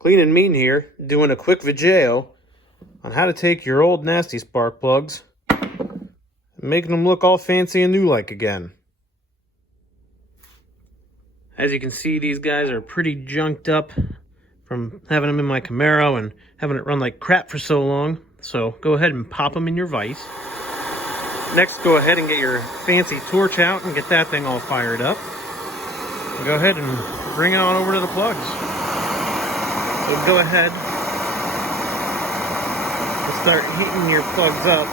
Clean and Mean here, doing a quick video on how to take your old nasty spark plugs and making them look all fancy and new like again. As you can see, these guys are pretty junked up from having them in my Camaro and having it run like crap for so long. So go ahead and pop them in your vise. Next, go ahead and get your fancy torch out and get that thing all fired up. And go ahead and bring it on over to the plugs. So go ahead and start heating your plugs up.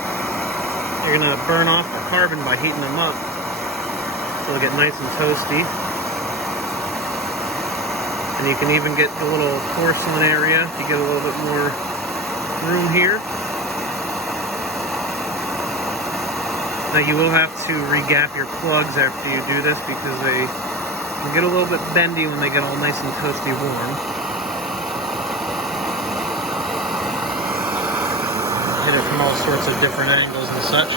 You're going to burn off the carbon by heating them up. So they'll get nice and toasty. And you can even get the little porcelain area to get a little bit more room here. Now you will have to re-gap your plugs after you do this because they can get a little bit bendy when they get all nice and toasty warm. Hit it from all sorts of different angles and such.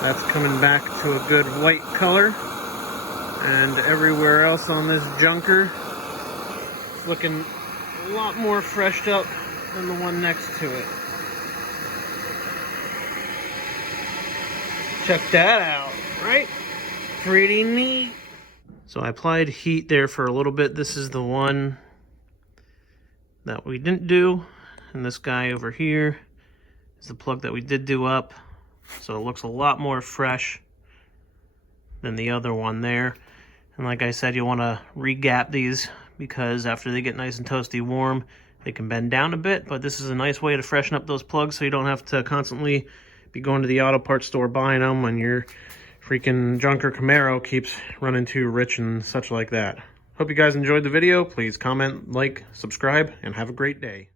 That's coming back to a good white color. And everywhere else on this junker is looking a lot more freshed up than the one next to it. Check that out, right? Pretty neat. So I applied heat there for a little bit. This is the one that we didn't do. And this guy over here is the plug that we did do up. So it looks a lot more fresh than the other one there. And like I said, you want to re-gap these because after they get nice and toasty warm, they can bend down a bit. But this is a nice way to freshen up those plugs so you don't have to constantly be going to the auto parts store buying them when your freaking junker Camaro keeps running too rich and such like that. Hope you guys enjoyed the video. Please comment, like, subscribe, and have a great day.